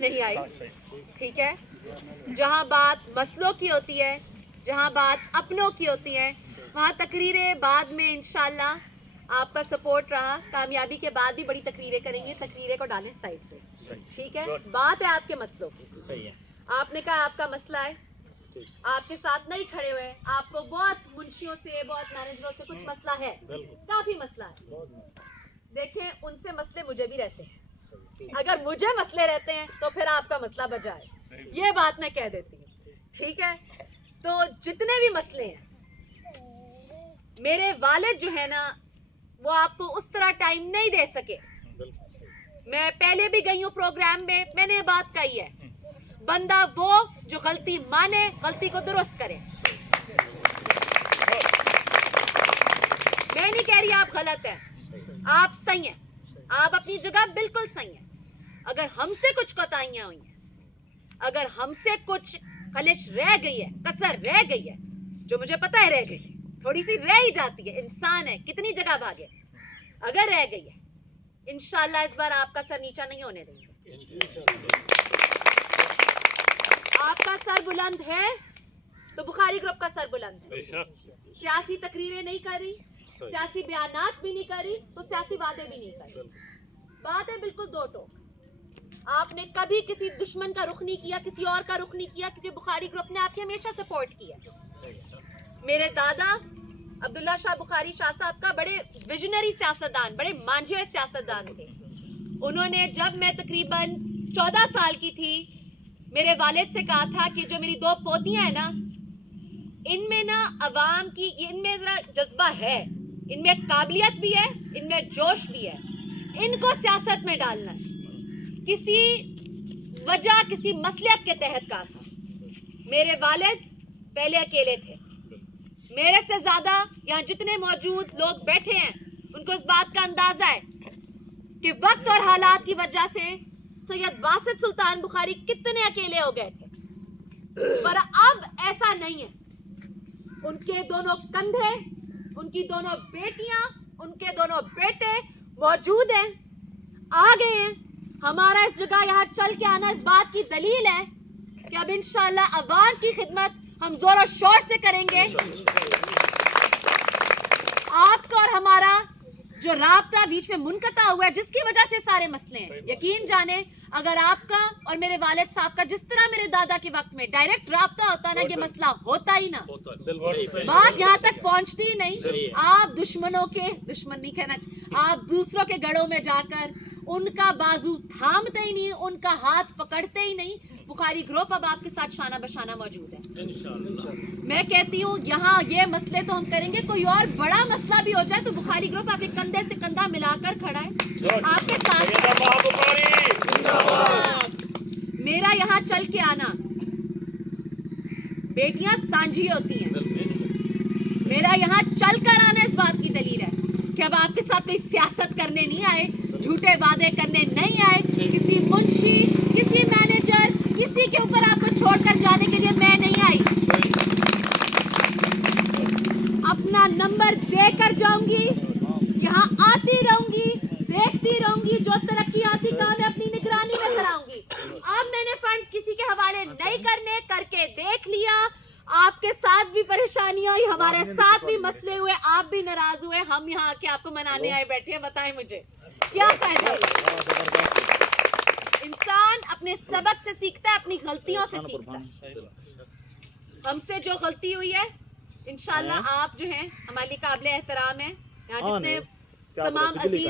نہیں آئی, ٹھیک ہے. جہاں بات مسئلوں کی ہوتی ہے, جہاں بات اپنوں کی ہوتی ہے, وہاں تقریریں بعد میں انشاءاللہ آپ کا سپورٹ رہا. کامیابی کے بعد بھی بڑی تقریریں کریں گے, تقریریں کو ڈالیں سائڈ پہ, ٹھیک ہے. بات ہے آپ کے مسئلوں کی. آپ نے کہا آپ کا مسئلہ ہے, آپ کے ساتھ نہیں کھڑے ہوئے, آپ کو بہت منشیوں سے, بہت مینیجروں سے کچھ مسئلہ ہے, کافی مسئلہ ہے. دیکھیں ان سے مسئلے مجھے بھی رہتے ہیں, اگر مجھے مسئلے رہتے ہیں تو پھر آپ کا مسئلہ بجائے, یہ بات میں کہہ دیتی ہوں, ٹھیک ہے. تو جتنے بھی مسئلے ہیں, میرے والد جو ہے نا وہ آپ کو اس طرح ٹائم نہیں دے سکے. میں پہلے بھی گئی ہوں پروگرام میں نے یہ بات کہی ہے, بندہ وہ جو غلطی مانے, غلطی کو درست کرے. میں نہیں کہہ رہی آپ غلط ہیں, آپ صحیح ہیں, آپ اپنی جگہ بالکل صحیح ہیں. اگر ہم سے کچھ کوتاہیاں ہوئی ہیں, اگر ہم سے کچھ خلش رہ گئی ہے, کسر رہ گئی ہے, جو مجھے پتہ ہے رہ گئی, تھوڑی سی رہ ہی جاتی ہے, انسان ہے کتنی جگہ بھاگے, اگر رہ گئی ہے انشاءاللہ اس بار آپ کا سر نیچا نہیں ہونے دیں گے. آپ کا سر بلند ہے تو بخاری گروپ کا سر بلند ہے. سیاسی تقریریں نہیں کر رہی, سیاسی بیانات بھی نہیں کر رہی, تو سیاسی وعدے بھی نہیں کر رہی. بات ہے بالکل دو ٹوک. آپ نے کبھی کسی دشمن کا رخ نہیں کیا, کسی اور کا رخ نہیں کیا, کیونکہ بخاری گروپ نے آپ کی ہمیشہ سپورٹ کیا. میرے دادا عبداللہ شاہ بخاری شاہ صاحب کا بڑے ویژنری سیاستدان, بڑے مانجھے ہوئے سیاستدان تھے. انہوں نے جب میں تقریباً 14 سال کی تھی میرے والد سے کہا تھا کہ جو میری 2 پوتیاں ہیں نا, ان میں نا عوام کی, ان میں ذرا جذبہ ہے, ان میں قابلیت بھی ہے, ان میں جوش بھی ہے, ان کو سیاست میں ڈالنا ہے. کسی وجہ, کسی مصلحت کے تحت کہا تھا. میرے والد پہلے اکیلے تھے, میرے سے زیادہ یہاں جتنے موجود لوگ بیٹھے ہیں ان کو اس بات کا اندازہ ہے کہ وقت اور حالات کی وجہ سے سید باسط سلطان بخاری کتنے اکیلے ہو گئے تھے, پر اب ایسا نہیں ہے. ان کے دونوں کندھے, ان کی دونوں بیٹیاں, ان کے دونوں بیٹے موجود ہیں, آ گئے ہیں. ہمارا اس جگہ یہاں چل کے آنا اس بات کی دلیل ہے کہ اب انشاءاللہ عوام کی خدمت ہم زور و شور سے کریں گے. آپ کا اور ہمارا جو رابطہ بیچ میں منقطع ہوا ہے, جس کی وجہ سے سارے مسئلے ہیں, یقین جانیں اگر آپ کا اور میرے والد صاحب کا جس طرح میرے دادا کے وقت میں ڈائریکٹ رابطہ ہوتا نا, یہ مسئلہ ہوتا ہی نہ. بات یہاں تک پہنچتی ہی نہیں. آپ دشمنوں کے دشمن نہیں کہنا, آپ دوسروں کے گڑھوں میں جا کر ان کا بازو تھامتے ہی نہیں, ان کا ہاتھ پکڑتے ہی نہیں. بخاری گروپ اب آپ کے ساتھ شانہ بشانہ موجود ہے. میں کہتی ہوں یہاں یہ مسئلے تو ہم کریں گے, کوئی اور بڑا مسئلہ بھی ہو جائے تو بخاری گروپ آپ کے کندھے سے کندھا ملا کر کھڑا ہے, آپ کے ساتھ. میرا یہاں چل کے آنا, بیٹیاں سانجھی ہوتی ہیں, میرا یہاں چل کر آنا اس بات کی دلیل ہے کہ اب آپ کے ساتھ کوئی سیاست کرنے نہیں آئے, جھوٹے وعدے کرنے نہیں آئے, کسی منشی, کسی مینیجر, کسی کے اوپر آپ کو چھوڑ کر جانے کے لیے میں نہیں آئی. اپنا نمبر دے کر جاؤں گی, یہاں آتی رہوں گی, دیکھتی رہوں گی, جو ترقیاتی کام ہے اپنی نگرانی میں کراؤں گی. اب میں نے فنڈز کسی کے حوالے نہیں کرنے, کر کے دیکھ لیا. آپ کے ساتھ بھی پریشانیاں ہوئی, ہمارے ساتھ بھی مسئلے ہوئے, آپ بھی ناراض ہوئے, ہم یہاں آ کے آپ کو منانے آئے بیٹھے ہیں. بتائیں مجھے کیا فائدہ. انسان اپنے سبق سے سیکھتا ہے, اپنی غلطیوں سے سیکھتا ہے. ہم سے جو غلطی ہوئی ہے انشاءاللہ آپ جو ہیں ہمارے لیے قابل احترام ہیں. یہاں جتنے تمام عزیز